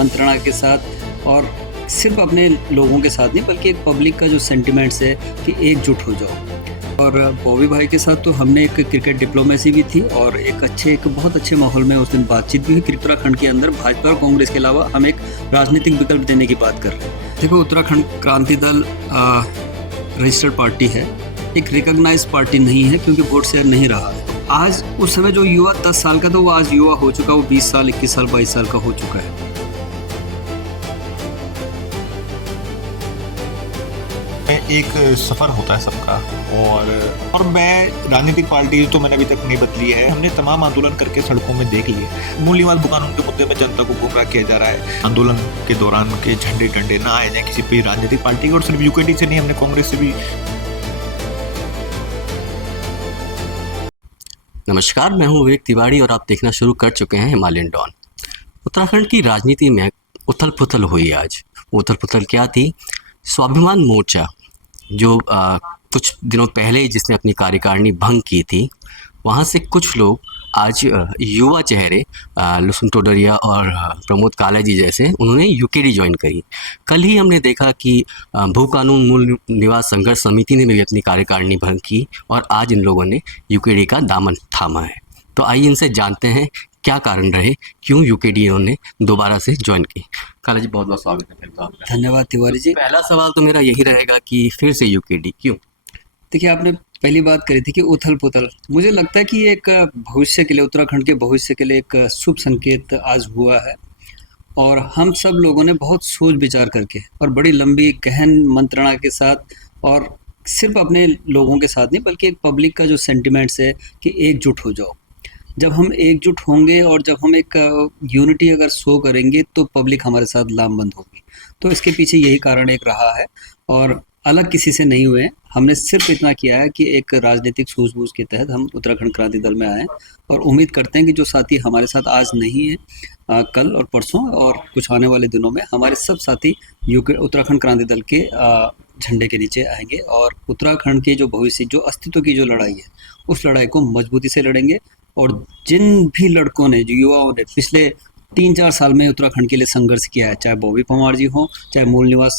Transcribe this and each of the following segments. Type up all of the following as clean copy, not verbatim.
मंत्रणा के साथ और सिर्फ अपने लोगों के साथ नहीं बल्कि एक पब्लिक का जो सेंटिमेंट्स है कि एकजुट हो जाओ। और बॉबी भाई के साथ तो हमने एक क्रिकेट डिप्लोमेसी भी थी और एक बहुत अच्छे माहौल में उस दिन बातचीत भी हुई। उत्तराखंड के अंदर भाजपा और कांग्रेस के अलावा हम एक राजनीतिक विकल्प देने की बात कर रहे हैं। देखो, उत्तराखंड क्रांति दल रजिस्टर्ड पार्टी है, एक रिकॉग्नाइज पार्टी नहीं है क्योंकि वोट शेयर नहीं रहा है। आज उस समय जो युवा 10 साल का था वो आज युवा हो चुका, वो 20 साल 21 साल 22 साल का हो चुका है। एक सफ़र होता है सबका और मैं राजनीतिक पार्टी तो मैंने अभी तक नहीं बदली है। हमने तमाम आंदोलन करके सड़कों में देख लिए। मूल निवास कानून के मुद्दे में जनता को गुमराह किया जा रहा है। आंदोलन के दौरान के झंडे टंडे ना आए जाए किसी भी राजनीतिक पार्टी के, और सिर्फ यूकेडी से नहीं, हमने कांग्रेस से भी। नमस्कार, मैं हूं विवेक तिवारी और आप देखना शुरू कर चुके हैं हिमालयन डॉन। उत्तराखंड की राजनीति में उथल पुथल हुई आज। उथल पुथल क्या थी? स्वाभिमान मोर्चा जो कुछ दिनों पहले जिसने अपनी कार्यकारिणी भंग की थी, वहाँ से कुछ लोग आज युवा चेहरे लुसुन टोडरिया और प्रमोद काला जी जैसे उन्होंने यूकेडी ज्वाइन करी। कल ही हमने देखा कि भू कानून मूल निवास संघर्ष समिति ने भी अपनी कार्यकारिणी भंग की और आज इन लोगों ने यूकेडी का दामन थामा है। तो आइए इनसे जानते हैं क्या कारण रहे, क्यों यूकेडी ने दोबारा से ज्वाइन की। काला जी, बहुत बहुत स्वागत है फिर तो आपका। धन्यवाद तिवारी जी। पहला सवाल तो मेरा यही रहेगा कि फिर से यूकेडी क्यों? देखिए, आपने पहली बात करी थी कि उथल पुथल, मुझे लगता है कि एक भविष्य के लिए, उत्तराखंड के भविष्य के लिए एक शुभ संकेत आज हुआ है। और हम सब लोगों ने बहुत सोच विचार करके और बड़ी लंबी गहन मंत्रणा के साथ और सिर्फ अपने लोगों के साथ नहीं बल्कि एक पब्लिक का जो सेंटिमेंट्स है कि एकजुट हो जाओ। जब हम एकजुट होंगे और जब हम एक यूनिटी अगर शो करेंगे तो पब्लिक हमारे साथ लामबंद होगी। तो इसके पीछे यही कारण एक रहा है और अलग किसी से नहीं हुए। हमने सिर्फ इतना किया है कि एक राजनीतिक सूझबूझ के तहत हम उत्तराखंड क्रांति दल में आए और उम्मीद करते हैं कि जो साथी हमारे साथ आज नहीं है, कल और परसों और कुछ आने वाले दिनों में हमारे सब साथी उत्तराखंड क्रांति दल के झंडे के नीचे आएंगे और उत्तराखंड के जो भविष्य, जो अस्तित्व की जो लड़ाई है, उस लड़ाई को मजबूती से लड़ेंगे। और जिन भी लड़कों ने, जो युवाओं ने पिछले 3-4 साल में उत्तराखंड के लिए संघर्ष किया है, चाहे बॉबी पंवार जी हो, चाहे मूल निवास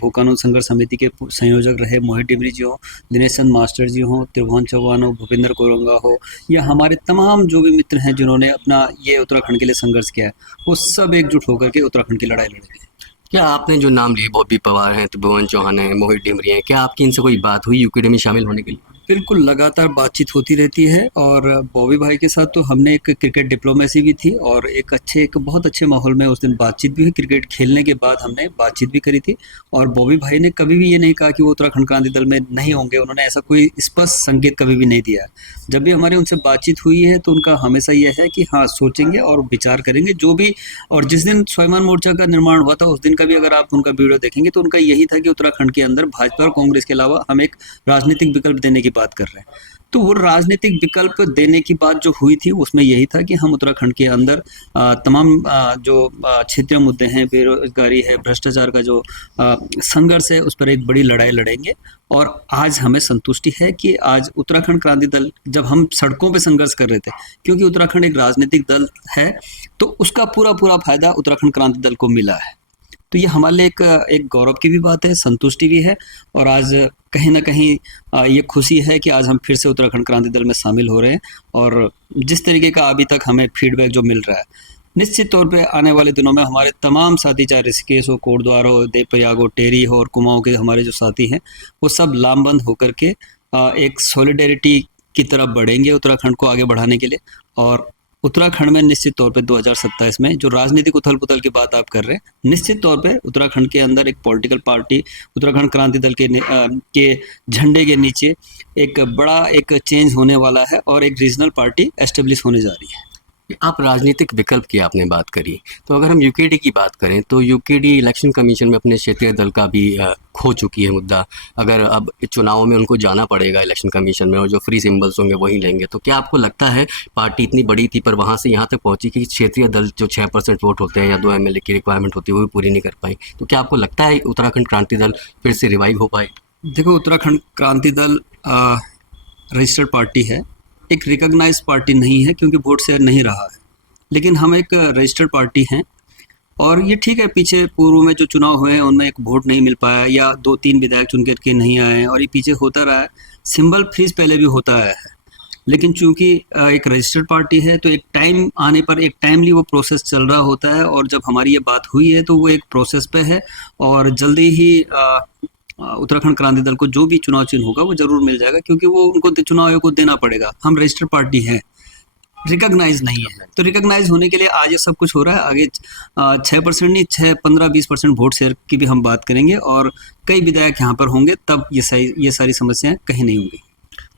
भू कानून संघर्ष समिति के संयोजक रहे मोहित डिमरी जी हो, दिनेश चंद मास्टर जी हो, त्रिभुवन चौहान हो, भूपेंद्र कोरंगा हो, या हमारे तमाम जो भी मित्र हैं जिन्होंने अपना ये उत्तराखंड के लिए संघर्ष किया है, वो सब एकजुट होकर के उत्तराखंड की लड़ाई लड़ेंगे। क्या आपने जो नाम लिए, बॉबी पवार हैं, त्रिभुवन चौहान हैं, मोहित डिमरी हैं, क्या आपकी इनसे कोई बात हुई यूकेडी में शामिल होने के लिए? बिल्कुल, लगातार बातचीत होती रहती है और बॉबी भाई के साथ तो हमने एक क्रिकेट डिप्लोमेसी भी थी और एक बहुत अच्छे माहौल में उस दिन बातचीत भी हुई। क्रिकेट खेलने के बाद हमने बातचीत भी करी थी और बॉबी भाई ने कभी भी ये नहीं कहा कि वो उत्तराखंड क्रांति दल में नहीं होंगे। उन्होंने ऐसा कोई स्पष्ट संकेत कभी भी नहीं दिया। जब भी हमारी उनसे बातचीत हुई है तो उनका हमेशा यह है कि हाँ, सोचेंगे और विचार करेंगे जो भी। और जिस दिन स्वाभिमान मोर्चा का निर्माण हुआ था उस दिन का भी अगर आप उनका वीडियो देखेंगे तो उनका यही था कि उत्तराखंड के अंदर भाजपा और कांग्रेस के अलावा हम एक राजनीतिक विकल्प देने की बात कर रहे हैं। तो वो राजनीतिक विकल्प देने की बात जो हुई थी उसमें यही था कि हम उत्तराखंड के अंदर तमाम जो क्षेत्रीय मुद्दे हैं, बेरोजगारी है, भ्रष्टाचार का जो संघर्ष है, उस पर एक बड़ी लड़ाई लड़ेंगे। और आज हमें संतुष्टि है कि आज उत्तराखंड क्रांति दल, जब हम सड़कों पे संघर्ष कर रहे थे, क्योंकि उत्तराखंड एक राजनीतिक दल है, तो उसका पूरा फायदा उत्तराखंड क्रांति दल को मिला है। तो ये हमारे लिए एक गौरव की भी बात है, संतुष्टि भी है और आज कहीं ना कहीं ये खुशी है कि आज हम फिर से उत्तराखंड क्रांति दल में शामिल हो रहे हैं। और जिस तरीके का अभी तक हमें फीडबैक जो मिल रहा है, निश्चित तौर पे आने वाले दिनों में हमारे तमाम साथी, चाहे ऋषिकेश हो, कोटद्वार हो, देवप्रयाग हो, टेरी हो और कुमाऊं के हमारे जो साथी हैं, वो सब लामबंद होकर के एक सॉलिडेरिटी की तरफ बढ़ेंगे उत्तराखंड को आगे बढ़ाने के लिए। और उत्तराखंड में निश्चित तौर पे 2027 में जो राजनीतिक उथल पुथल की बात आप कर रहे हैं, निश्चित तौर पे उत्तराखंड के अंदर एक पॉलिटिकल पार्टी उत्तराखंड क्रांति दल के झंडे के नीचे एक बड़ा एक चेंज होने वाला है और एक रीजनल पार्टी एस्टेब्लिश होने जा रही है। आप राजनीतिक विकल्प की आपने बात करी, तो अगर हम यूकेडी की बात करें तो यूकेडी इलेक्शन कमीशन में अपने क्षेत्रीय दल का भी खो चुकी है मुद्दा। अगर अब चुनावों में उनको जाना पड़ेगा इलेक्शन कमीशन में और जो फ्री सिंबल्स होंगे वही लेंगे, तो क्या आपको लगता है पार्टी इतनी बड़ी थी पर वहाँ से यहाँ तक पहुँची कि क्षेत्रीय दल जो 6% वोट होते हैं या 2 MLA की रिक्वायरमेंट होती है वो भी पूरी नहीं कर पाई? तो क्या आपको लगता है उत्तराखंड क्रांति दल फिर से रिवाइव हो पाए? देखो, उत्तराखंड क्रांति दल रजिस्टर्ड पार्टी है, एक रिकॉग्नाइज पार्टी नहीं है क्योंकि वोट शेयर नहीं रहा है, लेकिन हम एक रजिस्टर्ड पार्टी हैं और ये ठीक है, पीछे पूर्व में जो चुनाव हुए हैं उनमें एक वोट नहीं मिल पाया या 2-3 विधायक चुन करके नहीं आए हैं, और ये पीछे होता रहा है। सिंबल फ्रीज पहले भी होता आया है, लेकिन चूंकि एक रजिस्टर्ड पार्टी है तो एक टाइम आने पर एक टाइमली वो प्रोसेस चल रहा होता है, और जब हमारी ये बात हुई है तो वो एक प्रोसेस पे है, और जल्दी ही उत्तराखंड क्रांति दल को जो भी चुनाव चिन्ह होगा वो जरूर मिल जाएगा, क्योंकि वो उनको चुनाव आयोग को देना पड़ेगा। हम रजिस्टर्ड पार्टी हैं, रिकॉग्नाइज नहीं है, तो रिकॉग्नाइज होने के लिए आज ये सब कुछ हो रहा है। आगे 6% नहीं, 6, 15, 20% वोट शेयर की भी हम बात करेंगे, और कई विधायक यहाँ पर होंगे, तब ये सारी समस्याएं कहीं नहीं होंगी।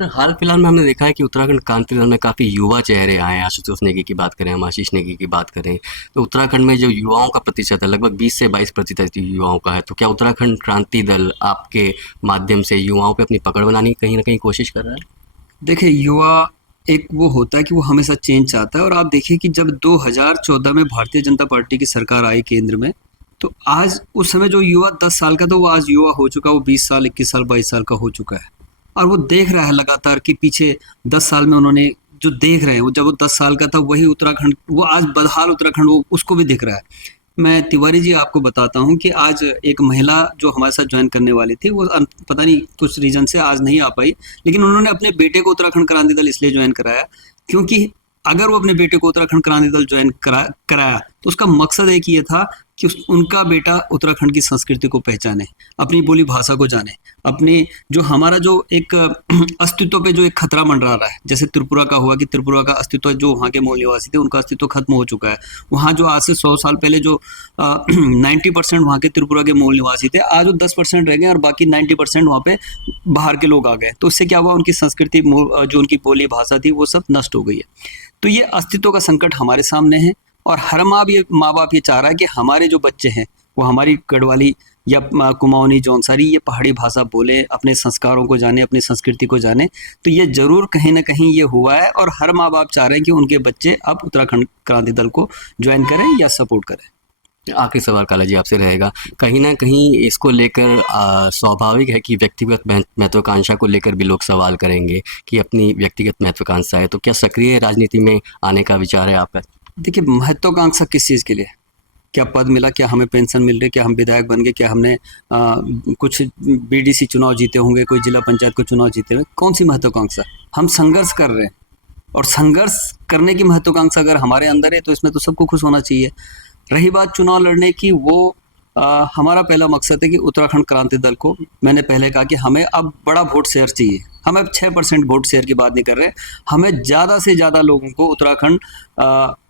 हाल फिलहाल में हमने देखा है कि उत्तराखंड क्रांति दल में काफ़ी युवा चेहरे आए हैं। आशुतोष नेगी की बात करें, हम आशीष नेगी की बात करें, तो उत्तराखंड में जो युवाओं का प्रतिशत है लगभग 20 से 22% युवाओं का है। तो क्या उत्तराखंड क्रांति दल आपके माध्यम से युवाओं पे अपनी पकड़ बनाने की कहीं ना कहीं कोशिश कर रहा है? देखिए, युवा एक वो होता है कि वो हमेशा चेंज चाहता है, और आप देखिए कि जब 2014 में भारतीय जनता पार्टी की सरकार आई केंद्र में, तो आज उस समय जो युवा 10 साल का था वो आज युवा हो चुका, वो 20 साल, 21 साल, 22 साल का हो चुका है, और वो देख रहा है लगातार कि पीछे 10 साल में उन्होंने जो देख रहे हैं, वो जब वो 10 साल का था वही उत्तराखंड, वो आज बदहाल उत्तराखंड वो उसको भी दिख रहा है। मैं तिवारी जी आपको बताता हूँ कि आज एक महिला जो हमारे साथ ज्वाइन करने वाली थी, वो पता नहीं कुछ रीजन से आज नहीं आ पाई, लेकिन उन्होंने अपने बेटे को उत्तराखंड क्रांति दल इसलिए ज्वाइन कराया क्योंकि अगर वो अपने बेटे को उत्तराखंड क्रांति दल ज्वाइन कराया तो उसका मकसद एक ये था कि उनका बेटा उत्तराखंड की संस्कृति को पहचाने, अपनी बोली भाषा को जाने, अपने जो हमारा जो एक अस्तित्व पे जो एक खतरा मंडरा रहा है, जैसे त्रिपुरा का हुआ कि त्रिपुरा का अस्तित्व, जो वहाँ के मूल निवासी थे उनका अस्तित्व खत्म हो चुका है। वहाँ जो आज से 100 साल पहले जो 90% वहाँ के त्रिपुरा के मूल निवासी थे, आज वो 10% रह गए और बाकी 90% वहाँ पे बाहर के लोग आ गए। तो उससे क्या हुआ, उनकी संस्कृति, जो उनकी बोली भाषा थी वो सब नष्ट हो गई है। तो ये अस्तित्व का संकट हमारे सामने है, और हर माँ बाप ये चाह रहा है कि हमारे जो बच्चे हैं वो हमारी गढ़वाली या कुमाऊनी, जौनसारी, ये पहाड़ी भाषा बोले, अपने संस्कारों को जाने, अपनी संस्कृति को जाने। तो ये जरूर कहीं ना कहीं ये हुआ है, और हर माँ बाप चाह रहे हैं कि उनके बच्चे अब उत्तराखंड क्रांति दल को ज्वाइन करें या सपोर्ट करें। आखिरी सवाल काला जी आपसे रहेगा, कहीं ना कहीं इसको लेकर स्वाभाविक है कि व्यक्तिगत महत्वाकांक्षा को लेकर भी लोग सवाल करेंगे कि अपनी व्यक्तिगत महत्वाकांक्षा है, तो क्या सक्रिय राजनीति में आने का विचार है आपका? देखिए, महत्वाकांक्षा किस चीज़ के लिए? क्या पद मिला, क्या हमें पेंशन मिल रही, क्या हम विधायक बन गए, क्या हमने कुछ बीडीसी चुनाव जीते होंगे, कोई जिला पंचायत को चुनाव जीते हुए, कौन सी महत्वाकांक्षा? हम संघर्ष कर रहे हैं, और संघर्ष करने की महत्वाकांक्षा अगर हमारे अंदर है तो इसमें तो सबको खुश होना चाहिए। रही बात चुनाव लड़ने की, वो हमारा पहला मकसद है कि उत्तराखंड क्रांति दल को, मैंने पहले कहा कि हमें अब बड़ा वोट शेयर चाहिए। हम अब 6% वोट शेयर की बात नहीं कर रहे, हमें ज़्यादा से ज़्यादा लोगों को उत्तराखंड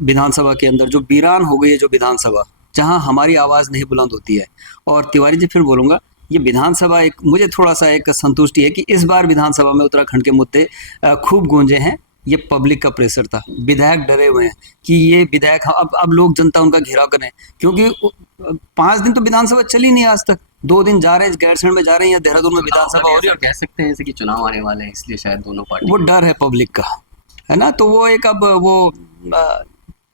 विधानसभा के अंदर, जो वीरान हो गई है जो विधानसभा, जहां हमारी आवाज़ नहीं बुलंद होती है। और तिवारी जी फिर बोलूँगा, ये विधानसभा एक, मुझे थोड़ा सा एक संतुष्टि है कि इस बार विधानसभा में उत्तराखंड के मुद्दे खूब गूंजे हैं। ये पब्लिक का प्रेशर था, विधायक डरे हुए हैं कि ये विधायक, अब लोग, जनता उनका घेराव करें, क्योंकि 5 दिन तो विधानसभा चली नहीं आज तक। 2 दिन जा रहे हैं, गैरसैंण में जा रहे हैं या देहरादून में विधानसभा हो रही है, और कह सकते हैं जैसे कि चुनाव आने वाले हैं इसलिए शायद दोनों पार्टी, वो डर है पब्लिक का, है ना। तो वो एक, अब वो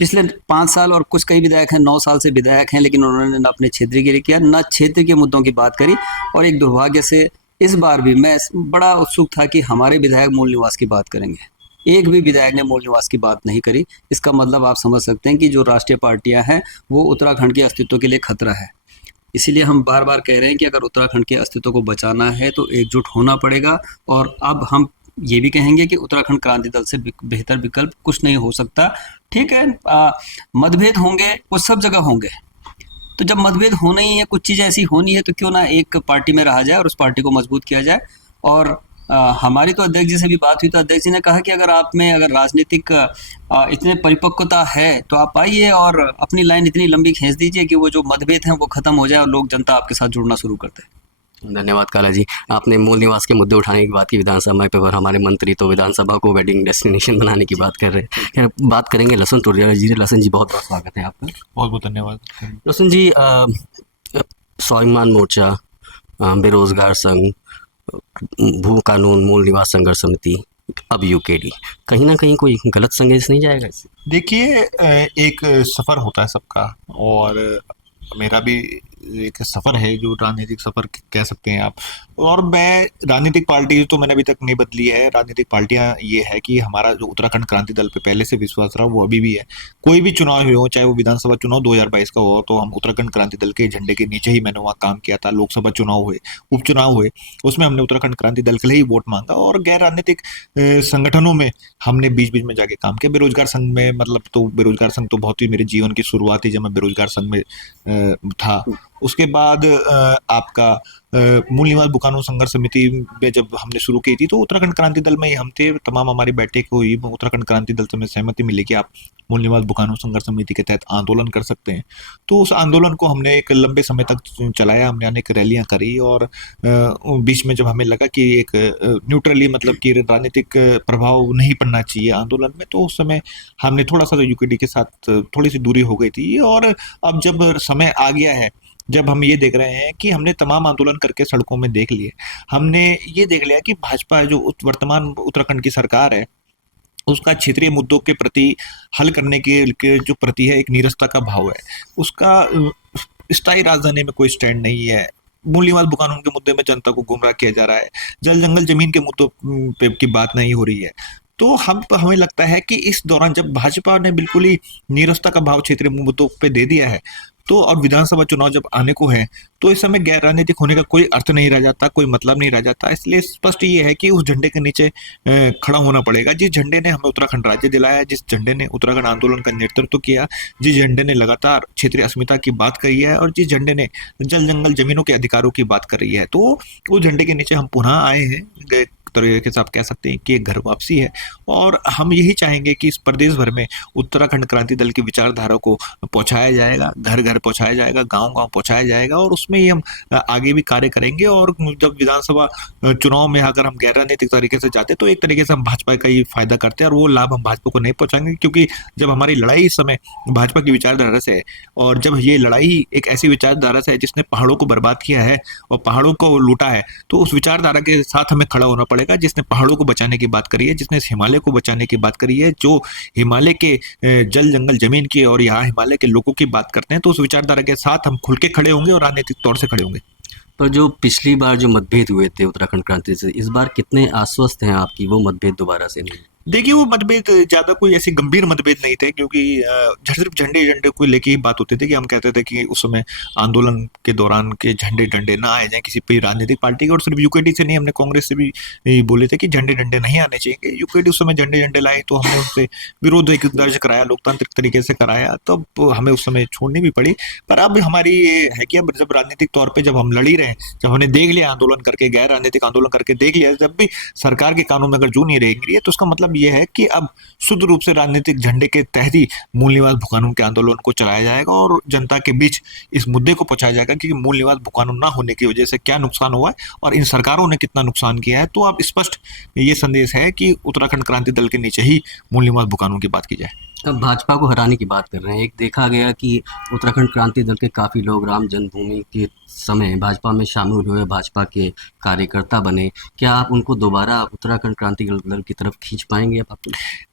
पिछले 5 साल और कुछ कई विधायक हैं, 9 साल से विधायक हैं, लेकिन उन्होंने न अपने क्षेत्र के लिए किया, न क्षेत्र के मुद्दों की बात करी। और एक दुर्भाग्य से इस बार भी मैं बड़ा उत्सुक था कि हमारे विधायक मूल निवास की बात करेंगे, एक भी विधायक ने मूल निवास की बात नहीं करी। इसका मतलब आप समझ सकते हैं कि जो राष्ट्रीय पार्टियां हैं वो उत्तराखंड के अस्तित्व के लिए खतरा है। इसीलिए हम बार बार कह रहे हैं कि अगर उत्तराखंड के अस्तित्व को बचाना है तो एकजुट होना पड़ेगा। और अब हम ये भी कहेंगे कि उत्तराखंड क्रांति दल से बेहतर विकल्प कुछ नहीं हो सकता। ठीक है, मतभेद होंगे, वो सब जगह होंगे, तो जब मतभेद होना ही है, कुछ चीज़ें ऐसी होनी है, तो क्यों ना एक पार्टी में रहा जाए और उस पार्टी को मजबूत किया जाए। और हमारी तो अध्यक्ष जी से भी बात हुई, तो अध्यक्ष जी ने कहा कि अगर आप में अगर राजनीतिक इतने परिपक्वता है तो आप आइए और अपनी लाइन इतनी लंबी खींच दीजिए कि वो जो मतभेद हैं वो खत्म हो जाए और लोग, जनता आपके साथ जुड़ना शुरू करते हैं। धन्यवाद काला जी, आपने मूल निवास के मुद्दे उठाने की बात की विधानसभा पे, और हमारे मंत्री तो विधानसभा को वेडिंग डेस्टिनेशन बनाने की बात कर रहे हैं। बात करेंगे लसन टोडिया जी। लसन जी, बहुत बहुत स्वागत है आपका। बहुत बहुत धन्यवाद। लसन जी, स्वाभिमान मोर्चा, बेरोजगार संघ, भू कानून, मूल निवास संघर्ष समिति, अब यूकेडी, कहीं ना कहीं कोई गलत संदेश नहीं जाएगा इससे? देखिए, एक सफ़र होता है सबका, और मेरा भी एक सफ़र है जो राजनीतिक सफ़र कह सकते हैं आप। और मैं राजनीतिक पार्टी तो मैंने अभी तक नहीं बदली है। राजनीतिक पार्टियां ये है कि हमारा जो उत्तराखंड क्रांति दल पे पहले से विश्वास रहा वो अभी भी है। कोई भी चुनाव हुए हो, चाहे वो विधानसभा चुनाव 2022 का हो, तो हम उत्तराखंड क्रांति दल के झंडे के नीचे ही मैंने वहाँ काम किया था। लोकसभा चुनाव हुए, उपचुनाव हुए, उसमें हमने उत्तराखंड क्रांति दल के लिए ही वोट मांगा। और गैर राजनीतिक संगठनों में हमने बीच बीच में जाके काम किया। बेरोजगार संघ में, मतलब तो बेरोजगार संघ तो बहुत ही मेरे जीवन की शुरुआत थी जब मैं बेरोजगार संघ में था। उसके बाद आपका मूल निवास बुकानू संघर्ष समिति में जब हमने शुरू की थी तो उत्तराखंड क्रांति दल में ही हम थे। तमाम हमारी बैठक हुई, उत्तराखंड क्रांति दल से हमें सहमति मिली कि आप मूल निवास बुकानू संघर्ष समिति के तहत आंदोलन कर सकते हैं। तो उस आंदोलन को हमने एक लंबे समय तक चलाया। हमने अनेक रैलियां करी और बीच में जब हमें लगा कि एक न्यूट्रली, मतलब कि राजनीतिक प्रभाव नहीं पड़ना चाहिए आंदोलन में, तो उस समय हमने थोड़ा सा यूकेडी के साथ थोड़ी सी दूरी हो गई थी। और अब जब समय आ गया है, जब हम ये देख रहे हैं कि हमने तमाम आंदोलन करके सड़कों में देख लिए, हमने ये देख लिया कि भाजपा जो वर्तमान उत्तराखंड की सरकार है उसका क्षेत्रीय मुद्दों के प्रति हल करने के जो प्रति है एक नीरसता का भाव है। उसका स्थायी राजधानी में कोई स्टैंड नहीं है। मूल निवास बुकानून के मुद्दे में जनता को गुमराह किया जा रहा है। जल जंगल जमीन के मुद्दों पे की बात नहीं हो रही है। तो हमें लगता है कि इस दौरान जब भाजपा ने बिल्कुल ही नीरसता का भाव क्षेत्रीय मुद्दों पे दे दिया है, तो और विधानसभा चुनाव जब आने को है, तो इस समय गैर राजनीतिक होने का कोई अर्थ नहीं रह जाता, कोई मतलब नहीं रह जाता। इसलिए स्पष्ट ये है कि उस झंडे के नीचे खड़ा होना पड़ेगा जिस झंडे ने हमें उत्तराखंड राज्य दिलाया, जिस झंडे ने उत्तराखंड आंदोलन का नेतृत्व किया, जिस झंडे ने लगातार क्षेत्रीय अस्मिता की बात कही है और जिस झंडे ने जल जंगल जमीनों के अधिकारों की बात करी है। तो उस झंडे के नीचे हम पुनः आए हैं। तरीके से आप कह सकते हैं कि एक घर वापसी है। और हम यही चाहेंगे कि इस प्रदेश भर में उत्तराखंड क्रांति दल की विचारधारा को पहुंचाया जाएगा, घर घर पहुंचाया जाएगा, गांव गांव पहुंचाया जाएगा। और उसमें ही हम आगे भी कार्य करेंगे। और जब विधानसभा चुनाव में अगर हम गैर राजनीतिक तरीके से जाते तो एक तरीके से हम भाजपा का ही फायदा करते हैं और वो लाभ हम भाजपा को नहीं पहुंचाएंगे, क्योंकि जब हमारी लड़ाई इस समय भाजपा की विचारधारा से है और जब ये लड़ाई एक ऐसी विचारधारा से है जिसने पहाड़ों को बर्बाद किया है और पहाड़ों को लूटा है, तो उस विचारधारा के साथ हमें खड़ा होना पड़ेगा जिसने पहाड़ों को बचाने की बात करी है, जिसने हिमालय को बचाने की बात करी है, जो हिमालय के जल जंगल जमीन की और यहाँ हिमालय के लोगों की बात करते हैं। तो उस विचारधारा के साथ हम खुल के खड़े होंगे और राजनीतिक तौर से खड़े होंगे। पर जो पिछली बार जो मतभेद हुए थे उत्तराखंड क्रांति से, इस बार कितने आश्वस्त हैं आपकी वो मतभेद दोबारा से नहीं? देखिए, वो मतभेद ज्यादा कोई ऐसे गंभीर मतभेद नहीं थे, क्योंकि सिर्फ झंडे झंडे को लेके ही बात होती थी कि हम कहते थे कि उस समय आंदोलन के दौरान के झंडे डंडे ना आए जाए किसी भी राजनीतिक पार्टी के। और सिर्फ यूकेडी से नहीं, हमने कांग्रेस से भी बोले थे कि झंडे डंडे नहीं आने चाहिए। यूकेडी उस समय झंडे झंडे लाए तो हमने उससे विरोध एक दर्ज कराया, लोकतांत्रिक तरीके से कराया, तब हमें उस समय छोड़नी भी पड़ी। पर अब हमारी ये है कि अब जब राजनीतिक तौर पर जब हम लड़ ही रहे हैं, जब हमने देख लिया आंदोलन करके, गैर राजनीतिक आंदोलन करके देख लिया, जब भी सरकार के कानून में अगर जू नहीं रहेंगी तो उसका मतलब ये है कि अब शुद्ध रूप से राजनीतिक झंडे के तहत ही मूल निवास बुकानून के आंदोलन को चलाया जाएगा और जनता के बीच इस मुद्दे को पहुंचाया जाएगा कि मूल निवास बुकानून ना होने की वजह से क्या नुकसान हुआ है और इन सरकारों ने कितना नुकसान किया है। तो अब स्पष्ट ये संदेश है कि उत्तराखंड क्रांति दल के नीचे ही मूल निवास बुकानून की बात की जाए। अब भाजपा को हराने की बात कर रहे हैं। एक देखा गया कि उत्तराखंड क्रांति दल के काफ़ी लोग राम जन्मभूमि के समय भाजपा में शामिल हुए, भाजपा के कार्यकर्ता बने। क्या आप उनको दोबारा उत्तराखंड क्रांति दल की तरफ खींच पाएंगे आप?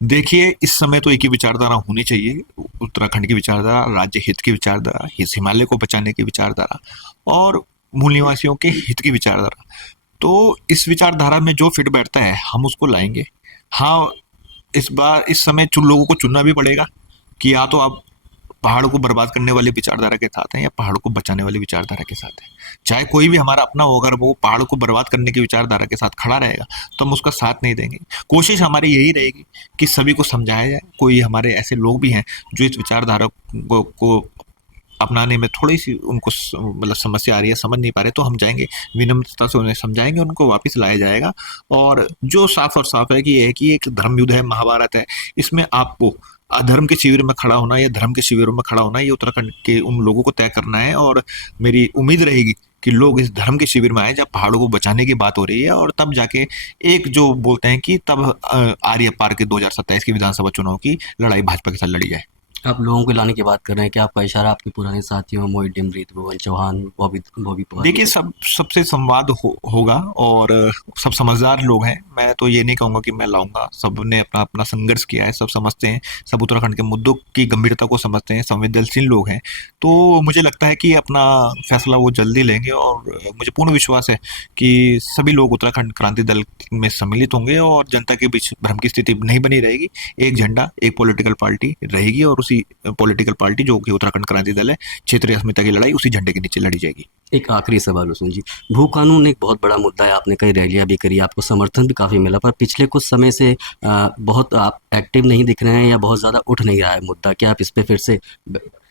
देखिए, इस समय तो एक ही विचारधारा होनी चाहिए, उत्तराखंड की विचारधारा, राज्य हित की विचारधारा, इस हिमालय को बचाने की विचारधारा और मूल निवासियों के हित की विचारधारा। तो इस विचारधारा में जो फिट बैठता है हम उसको लाएंगे। हाँ, इस बार इस समय लोगों को चुनना भी पड़ेगा कि या तो आप पहाड़ों को बर्बाद करने वाली विचारधारा के साथ हैं या पहाड़ों को बचाने वाली विचारधारा के साथ हैं। चाहे कोई भी हमारा अपना हो, अगर वो पहाड़ों को बर्बाद करने की विचारधारा के साथ खड़ा रहेगा तो हम उसका साथ नहीं देंगे। कोशिश हमारी यही रहेगी कि सभी को समझाया जाए। कोई हमारे ऐसे लोग भी हैं जो इस विचारधारा को अपनाने में थोड़ी सी उनको मतलब समस्या आ रही है, समझ नहीं पा रहे, तो हम जाएंगे, विनम्रता से उन्हें समझाएंगे, उनको वापस लाया जाएगा। और जो साफ और साफ है कि ये है कि एक धर्म युद्ध है, महाभारत है, इसमें आपको अधर्म के शिविर में खड़ा होना या धर्म के शिविरों में खड़ा होना, ये उत्तराखंड के उन लोगों को तय करना है। और मेरी उम्मीद रहेगी कि लोग इस धर्म के शिविर में आए जब पहाड़ों को बचाने की बात हो रही है, और तब जाके एक जो बोलते हैं कि तब आर्य पार के 2027 की विधानसभा चुनाव की लड़ाई भाजपा के साथ लड़ी जाए। आप लोगों को लाने की बात कर रहे हैं, क्या आपका इशारा आपके पुराने साथियों मोहित डिमरीत, भुवन चौहान, बॉबी बॉबी पवार देखिए, सबसे संवाद होगा, और सब समझदार लोग हैं। मैं तो ये नहीं कहूँगा कि मैं लाऊंगा। सबने अपना अपना संघर्ष किया है, सब समझते हैं, सब उत्तराखंड के मुद्दों की गंभीरता को समझते हैं, संवेदनशील लोग हैं। तो मुझे लगता है कि अपना फैसला वो जल्दी लेंगे, और मुझे पूर्ण विश्वास है कि सभी लोग उत्तराखंड क्रांति दल में सम्मिलित होंगे और जनता के बीच भ्रम की स्थिति नहीं बनी रहेगी। एक झंडा, एक पॉलिटिकल पार्टी रहेगी, और उसी पॉलिटिकल पार्टी जो कि उत्तराखंड क्रांति दल है, क्षेत्रीय अस्मिता की लड़ाई उसी झंडे के नीचे लड़ी जाएगी। एक आखिरी सवाल उसमें जी, भू कानून एक बहुत बड़ा मुद्दा है, आपने कई रैलियां भी करी, आपको समर्थन भी काफ़ी मिला, पर पिछले कुछ समय से बहुत आप एक्टिव नहीं दिख रहे हैं या बहुत ज़्यादा उठ नहीं रहा है मुद्दा, क्या आप इस पे फिर से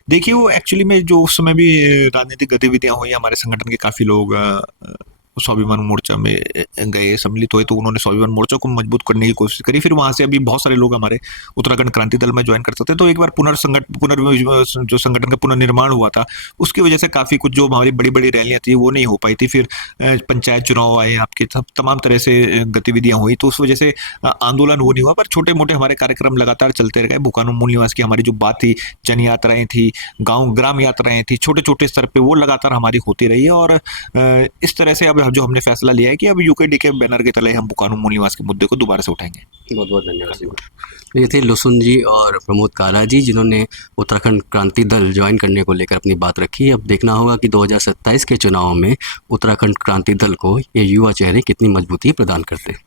देखिए, वो एक्चुअली में जो उस समय भी राजनीतिक गतिविधियां हुई, हमारे संगठन के काफी लोग स्वाभिमान मोर्चा में गए, सम्मिलित हुए, तो उन्होंने स्वाभिमान मोर्चा को मजबूत करने की कोशिश करी। फिर वहां से अभी बहुत सारे लोग हमारे उत्तराखंड क्रांति दल में ज्वाइन कर सकते हैं। तो एक बार जो संगठन का पुनर्निर्माण हुआ था, उसकी वजह से काफी कुछ जो हमारी बड़ी बड़ी रैलियां थी वो नहीं हो पाई थी। फिर पंचायत चुनाव आए, आपके सब तमाम तरह से गतिविधियां हुई, तो उस वजह से आंदोलन वो नहीं हुआ। पर छोटे मोटे हमारे कार्यक्रम लगातार चलते रहे। बुकानू मूल निवास की हमारी जो बात थी, जन यात्राएं थी, गांव ग्राम यात्राएं थी, छोटे छोटे स्तर पे वो लगातार हमारी होती रही है। और इस तरह से अब जो हमने फैसला लिया है कि अब यूकेडी के बैनर के तले हम बुकानू मूल निवास के मुद्दे को दोबारा से उठाएंगे। बहुत बहुत धन्यवाद जी। तो ये थे लुसुन जी और प्रमोद काला जी, जिन्होंने उत्तराखंड क्रांति दल ज्वाइन करने को लेकर अपनी बात रखी। अब देखना होगा कि 2027 के चुनाव में उत्तराखंड क्रांति दल को ये युवा चेहरे कितनी मजबूती प्रदान करते हैं।